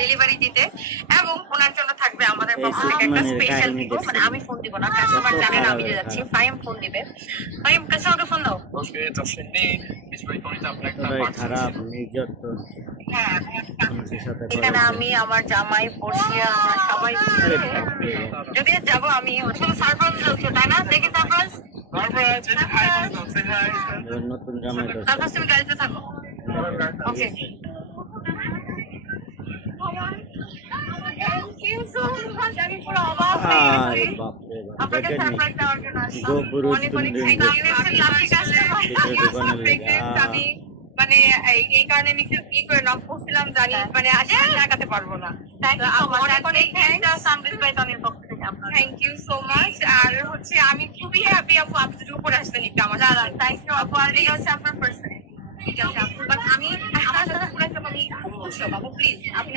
Delivery দিতে, এবং ওনার জন্য থাকবে আমাদের পক্ষ থেকে একটা স্পেশাল গিফট। মানে আমি ফোন দিব না, কাস্টমার জানে না আমি যে যাচ্ছি, ফাইম ফোন দিবে। ফাইম কাস্টমারকে ফোন দাও। খারাপ নির্যাতন হ্যাঁ, মানুষের সাথে এখানে আমি আমার জামাই পড়শিয়া আমরা সবাই যদি যাব আমি আসলে সারপ্রাইজ হচ্ছে তাই না? দেখি সারপ্রাইজ নতুন জামাই তারপর তুমি গাড়িতে থাকো। ওকে, থ্যাংক ইউ সো মাচ। আমি পুরো অবাক হয়ে গেছি আপনাকে সারপ্রাইজ দেওয়ার জন্য। অনেক অনেক থ্যাংক ইউ। আমি মানে এই কারণে আমি একটু কি করে নক করছিলাম জানি, মানে দেখাতে পারবো না। Thank you so much. আর হচ্ছে আমি খুবই হ্যাপি আপু, আপনি যদি উপরে আসবেন একটু আমার থ্যাংক ইউ আপু। আর এই হচ্ছে আপনার পার্সন, ঠিক আছে আপু, বাট আমি আমার সাথে পুরো আমি খুব খুশি হব আপু, প্লিজ আপনি